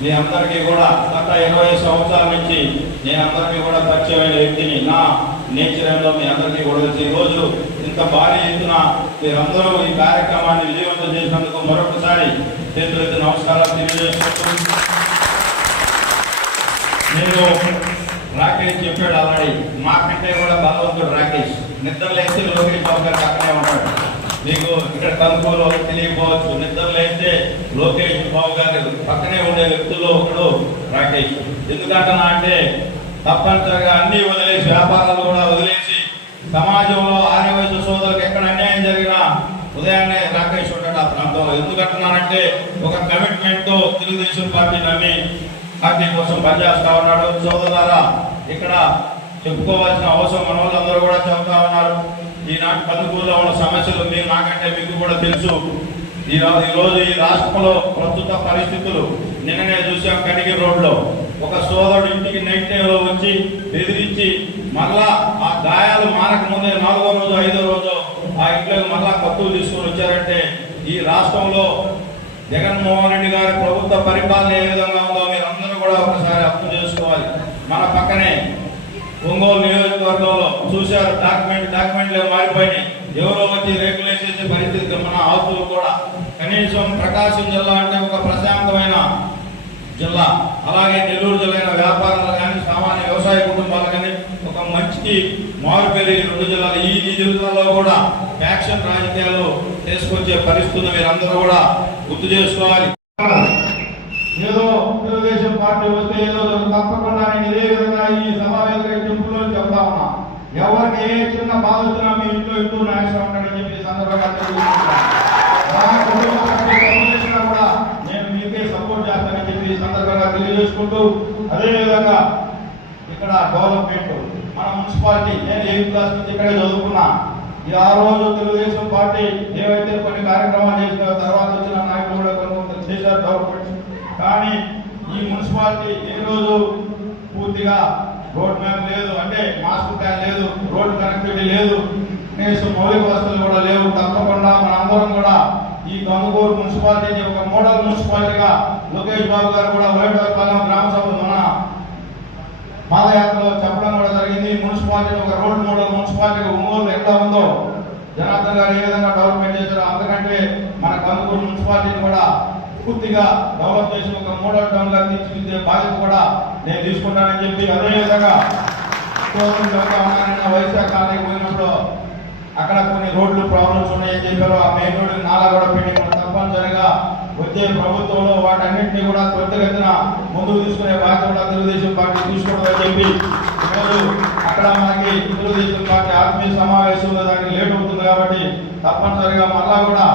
మీ అందరికీ కూడా గత ఇరవై సంవత్సరాల నుంచి నేను అందరికీ కూడా పరిచయమైన వ్యక్తిని నా నేచరంలో మీ అందరికీ కూడా తెలుసు ఈరోజు ఇంత భారీ ఎత్తున మీరందరూ ఈ కార్యక్రమాన్ని విజయవంతం చేసినందుకు మరొకసారి చేతులెత్తి నమస్కారాలు తెలియజేసుకుంటూ నేను రాకేష్ చెప్పాడు ఆల్రెడీ మాకంటే కూడా బలవంతుడు రాకేష్. నిద్ర లోకేష్ బాబు గారు అక్కడే ఉంటాడు. మీకు ఇక్కడ కనుకోలో తెలియకపోవచ్చు. నిద్ర లేస్తే లోకేష్ బాబు గారు పక్కనే ఉండే వ్యక్తుల్లో ఒకడు రాకేష్. ఎందుకంటనా అంటే తప్పనిసరిగా అన్ని వదిలేసి వ్యాపారాలు కూడా వదిలేసి సమాజంలో ఆర్య సోదరులకు ఎక్కడ అన్యాయం జరిగినా ఉదయాన్నే రాకేష్ ఉంటాడు ఆ ప్రాంతంలో ఎందుకంటున్నానంటే ఒక కమిట్మెంట్తో తెలుగుదేశం పార్టీ నమ్మి పార్టీ కోసం పనిచేస్తా ఉన్నాడు. సోదరులారా ఇక్కడ చెప్పుకోవాల్సిన అవసరం మన వాళ్ళందరూ కూడా చెప్తా ఉన్నారు. ఈనాటి కందుకూరులో ఉన్న సమస్యలు మీరు నాకంటే మీకు కూడా తెలుసు. ఈ ఈ రోజు ఈ రాష్ట్రంలో ప్రస్తుత పరిస్థితులు నిన్ననే చూసాం కడిగి రోడ్లో. ఒక సోదరుడు ఇంటికి నైట్ టైంలో వచ్చి బెదిరించి మళ్ళా ఆ గాయాలు మానక ముందే నాలుగో రోజు ఐదో రోజు ఆ ఇంట్లో మళ్ళా కత్తులు తీసుకొని వచ్చారంటే ఈ రాష్ట్రంలో జగన్మోహన్ రెడ్డి గారి ప్రభుత్వ పరిపాలన ఏ విధంగా ఉందో మీరు అందరూ కూడా ఒకసారి అర్థం చేసుకోవాలి. మన పక్కనే ఒంగోలు నియోజకవర్గంలో చూశారు డాక్యుమెంట్ డాక్యుమెంట్లు మారిపోయినాయి. ఎవరో వచ్చి రేకులు వేసేసే పరిస్థితి మన ఆస్తులు కూడా కనీసం ప్రకాశం జిల్లా అంటే ఒక ప్రశాంతమైన జిల్లా. అలాగే నెల్లూరు జిల్లా వ్యాపారాలు కానీ సామాన్య వ్యవసాయ కుటుంబాలు కానీ ఒక మంచి మారు పెరిగి రెండు జిల్లాలు. ఈ ఈ జిల్లాలో కూడా ఫ్యాక్షన్ రాజకీయాలు తీసుకొచ్చే పరిస్థితులు మీరందరూ కూడా గుర్తు చేసుకోవాలి. ఏదో తెలుగుదేశం పార్టీ వస్తే ఏదో తప్పకుండా నేను ఇదే విధంగా ఈ సమావేశ చెప్పులో చెప్తా ఉన్నా. ఎవరికి ఏ చిన్న బాధ వచ్చినా మీ ఇంట్లో ఇంట్లో నాయకులు ఉంటాడని చెప్పి సందర్భంగా కూడా నేను మీకే సపోర్ట్ చేస్తానని చెప్పి సందర్భంగా తెలియజేసుకుంటూ అదేవిధంగా ఇక్కడ డెవలప్మెంట్ మన మున్సిపాలిటీ నేను ఎయిత్ క్లాస్ నుంచి ఇక్కడే చదువుకున్నా. ఈ ఆ రోజు తెలుగుదేశం పార్టీ ఏవైతే కొన్ని కార్యక్రమాలు చేసిన తర్వాత వచ్చిన నాయకులు కూడా కొన్ని కొంత చేశారు డెవలప్మెంట్ కానీ ఈ మున్సిపాలిటీ ఏ రోజు పూర్తిగా రోడ్ మ్యాప్ లేదు అంటే మాస్టర్ ప్లాన్ లేదు రోడ్ కనెక్టివిటీ లేదు కనీసం మౌలిక వసతులు కూడా లేవు. తప్పకుండా మనందరం కూడా ఈ గంగూరు మున్సిపాలిటీని ఒక మోడల్ మున్సిపాలిటీగా లోకేష్ బాబు గారు కూడా వైభవపాలెం గ్రామ సభ మన పాదయాత్రలో చెప్పడం కూడా జరిగింది. మున్సిపాలిటీ ఒక రోడ్ మోడల్ మున్సిపాలిటీ ఒంగోలు ఎట్లా ఉందో జనార్దన్ గారు ఏ విధంగా డెవలప్మెంట్ చేశారో అంతకంటే మన కందుకూరు మున్సిపాలిటీని కూడా పూర్తిగా డెవలప్ చేసిన ఒక మోడల్ టౌన్గా తీర్చిదిద్దే బాధ్యత కూడా నేను తీసుకుంటానని చెప్పి అదే విధంగా వైశాఖ కాలనీకి పోయినప్పుడు అక్కడ కొన్ని రోడ్లు ప్రాబ్లమ్స్ ఉన్నాయని చెప్పారు. ఆ మెయిన్ రోడ్డు నాలా కూడా పెండింగ్ తప్పనిసరిగా వచ్చే ప్రభుత్వంలో వాటన్నింటినీ కూడా త్వరితగతిన ముందుకు తీసుకునే బాధ్యత కూడా తెలుగుదేశం పార్టీ తీసుకుంటుందని చెప్పి ఈరోజు అక్కడ మనకి తెలుగుదేశం పార్టీ ఆత్మీయ సమావేశంలో దానికి లేట్ అవుతుంది కాబట్టి తప్పనిసరిగా మళ్ళా కూడా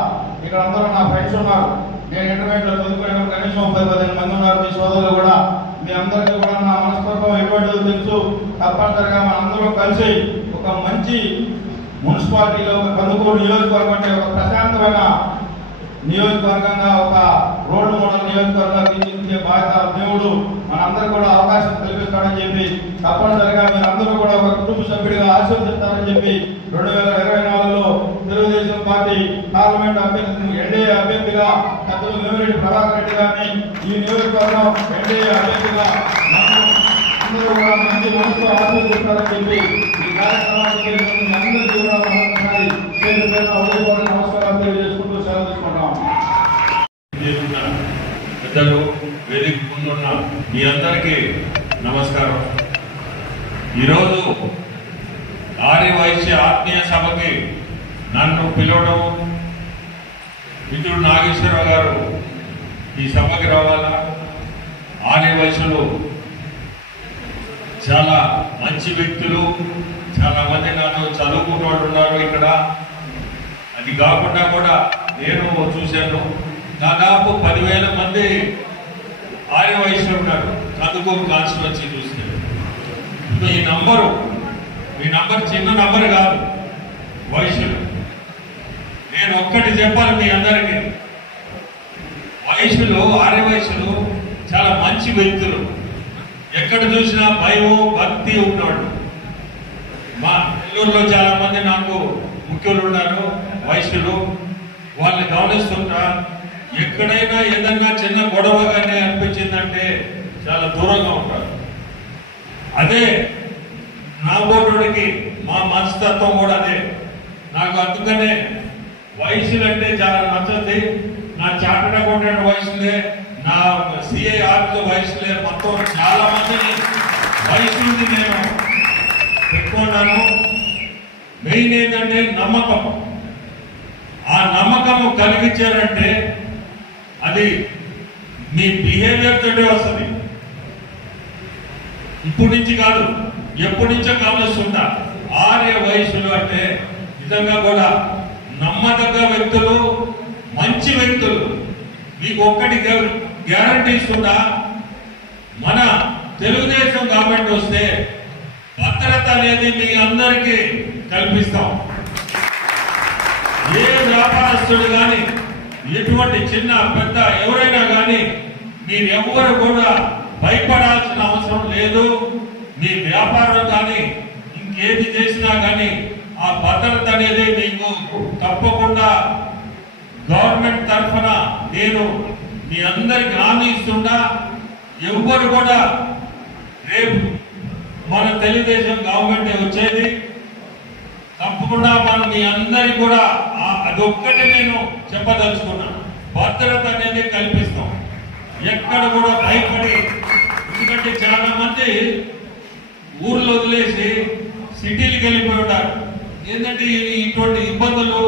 ఇక్కడ అందరూ నా ఫ్రెండ్స్ ఉన్నారు. నేను ఇంటర్మీడియట్లో చదువుకునే కనీసం పది పదిహేను మంది ఉన్నారు. మీ సోదరులు కూడా మీ అందరికీ కూడా నా మనస్తత్వం ఎటువంటిదో తెలుసు. తప్పనిసరిగా మన అందరం కలిసి ఒక మంచి మున్సిపాలిటీలో ఒక కందుకూరు నియోజకవర్గం అంటే ఒక ప్రశాంతమైన నియోజకవర్గంగా ఒక రోడ్డు మోడల్ నియోజకవర్గంగా తీర్చిదిద్దే బాధ్యత దేవుడు మనందరూ కూడా అవకాశం కల్పిస్తాడని చెప్పి తప్పనిసరిగా మీరందరూ కూడా ఒక కుటుంబ సభ్యుడిగా ఆశీర్వదిస్తారని చెప్పి రెండు వేల ఇరవై నాలుగులో తెలుగుదేశం పార్టీ పార్లమెంట్ అభ్యర్థి ఎన్డీఏ అభ్యర్థిగా పెద్దలు వేమిరెడ్డి ప్రభాకర్ రెడ్డి గారిని ఈ నియోజకవర్గం ఎన్డీఏ అభ్యర్థిగా అందరూ కూడా మంచి మనసుతో ఆశీర్వదిస్తారని చెప్పి ఈ కార్యక్రమానికి అందరికీ కూడా పేరు నమస్కారాలు తెలియజేసుకుంటూ సెలవు తీసుకుంటాం పెద్దలు వేదిక ముందున్న మీ అందరికీ నమస్కారం. ఈరోజు ఆర్యవైశ్య ఆత్మీయ సభకి నన్ను పిలవడం మిత్రుడు నాగేశ్వరరావు గారు ఈ సభకి రావాలా? ఆనే వయసులో చాలా మంచి వ్యక్తులు చాలా మంది నాతో చదువుకున్న వాళ్ళు ఉన్నారు ఇక్కడ. అది కాకుండా కూడా నేను చూశాను దాదాపు పదివేల మంది ఆర్య వయసులో ఉన్నారు. చదువుకోని కాన్స్టిట్యున్సీ చూస్తే. ఈ నంబరు మీ నంబర్ చిన్న నంబర్ కాదు. వయసులు నేను ఒక్కటి చెప్పాలి మీ అందరికీ. వయసులో ఆర్య వయసులు చాలా మంచి వ్యక్తులు. ఎక్కడ చూసినా భయం భక్తి ఉన్నాడు మా నెల్లూరులో చాలా మంది నాకు ముఖ్యులు ఉన్నారు వయసులు. వాళ్ళని గమనిస్తుంటా ఎక్కడైనా ఏదన్నా చిన్న గొడవగానే అనిపించిందంటే చాలా దూరంగా ఉంటారు. అదే నా బోటుడికి మా మనస్తత్వం కూడా అదే. నాకు అందుకనే వయసులు అంటే చాలా నచ్చింది నా చార్టెడ్ అకౌంటెంట్ వయసులే నా సిఐ ఆర్ట్ వయసులే మొత్తం చాలా మందిని వయసుని నేను పెట్టుకున్నాను మెయిన్ ఏంటంటే నమ్మకం. ఆ నమ్మకం కలిగించారంటే అది మీ బిహేవియర్ తోటే వస్తుంది. ఇప్పటి నుంచి కాదు ఎప్పటి నుంచో గమనిస్తుంటా ఆర్య వయసులు అంటే నిజంగా కూడా నమ్మదగ్గ వ్యక్తులు మంచి వ్యక్తులు. మీకు ఒక్కటి గ్యారంటీ ఇస్తున్నా మన తెలుగుదేశం గవర్నమెంట్ వస్తే భద్రత అనేది మీ అందరికీ కల్పిస్తాం. ఏ వ్యాపారస్తుడు కానీ ఎటువంటి చిన్న పెద్ద ఎవరైనా కానీ మీరు ఎవరు కూడా భయపడాల్సిన అవసరం లేదు. మీ వ్యాపారం కానీ ఇంకేది చేసినా కానీ ఆ భద్రత అనేది మీకు తప్పకుండా గవర్నమెంట్ తరఫున నేను మీ అందరికి హామీ ఇస్తున్నా. ఎవ్వరు కూడా రేపు మన తెలుగుదేశం గవర్నమెంట్ వచ్చేది. తప్పకుండా మనం మీ అందరికి కూడా అదొక్కటి నేను చెప్పదలుచుకున్నాను భద్రత అనేది కల్పిస్తాం. ఎక్కడ కూడా భయపడి ఎందుకంటే చాలా మంది ఊర్లు వదిలేసి సిటీలకు వెళ్ళిపోయి ఉంటారు. ఏంటంటే ఇటువంటి ఇబ్బందులు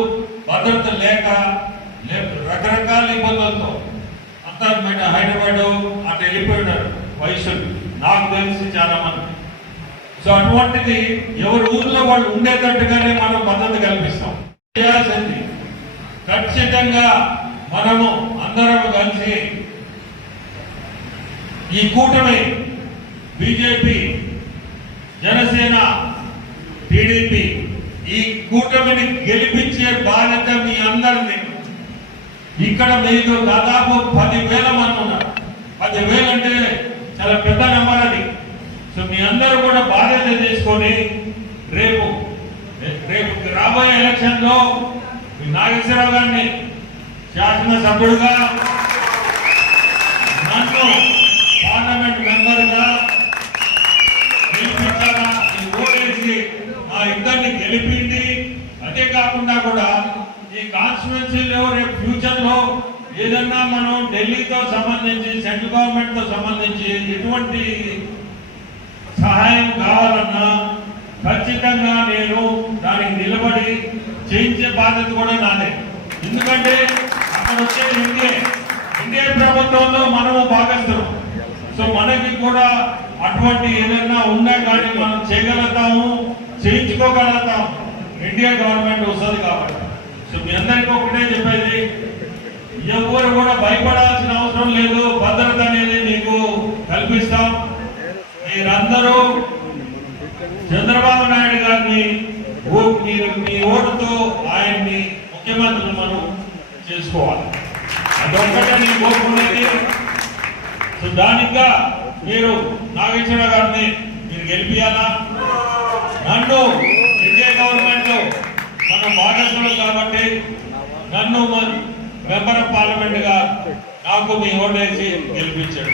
భద్రత లేక రకరకాల ఇబ్బందులతో అంతా హైదరాబాద్ అటు వెళ్ళిపోయినారు వయసులు నాకు తెలిసి చాలా మంది. సో అటువంటిది ఎవరి ఊర్లో వాళ్ళు ఉండేటట్టుగానే మనం మద్దతు కల్పిస్తాం. చేయాల్సింది ఖచ్చితంగా మనము అందరం కలిసి ఈ కూటమి బీజేపీ జనసేన టీడీపీ ఈ కూటమిని గెలిపించే బాధ్యత మీ అందరిని ఇక్కడ మీతో దాదాపు పదివేల మంది ఉన్నారు. పదివేలు అంటే చాలా పెద్ద నెంబర్ అది. సో మీ అందరూ కూడా బాధ్యత తీసుకొని రేపు రేపు రాబోయే ఎలక్షన్లో మీ నాగేశ్వరరావు గారిని శాసనసభ్యుడుగా నన్ను పార్లమెంట్ మెంబర్గా గెలిపించాలా ఈ ఓటేసి ఆ ఇద్దరిని గెలిపింది అదే కాకుండా కూడా ఈ కాన్స్టిట్యున్సీలో రేపు ఫ్యూచర్లో ఏదన్నా మనం ఢిల్లీతో సంబంధించి సెంట్రల్ గవర్నమెంట్తో సంబంధించి ఎటువంటి సహాయం కావాలన్నా ఖచ్చితంగా నేను దానికి నిలబడి చేయించే బాధ్యత కూడా నాదే. ఎందుకంటే అక్కడ వచ్చేది ఇండియా ఇండియా ప్రభుత్వంలో మనము భాగస్థులం. సో మనకి కూడా అటువంటి ఏదైనా ఉన్నా కానీ మనం చేయగలుగుతాము చేయించుకోగలుగుతాం ఇండియా గవర్నమెంట్ వస్తుంది కాబట్టి. సో మీ అందరికీ ఒకటే చెప్పేది ఎవరు కూడా భయపడాల్సిన అవసరం లేదు భద్రత అనేది మీకు కల్పిస్తాం మీరందరూ చంద్రబాబు నాయుడు గారిని ఓ- మీరు మీ ఓటుతో ఆయన్ని ముఖ్యమంత్రి మనం చేసుకోవాలి అదొక్కటే నేను కోరుకునేది సో దానిగా మీరు నాగేశ్వర గారిని మీరు గెలిపియాలా? నన్ను ఇండియా గవర్నమెంట్ మన భాగస్వాములు కాబట్టి నన్ను మెంబర్ ఆఫ్ పార్లమెంట్గా నాకు మీ ఓటేసి గెలిపించాడు.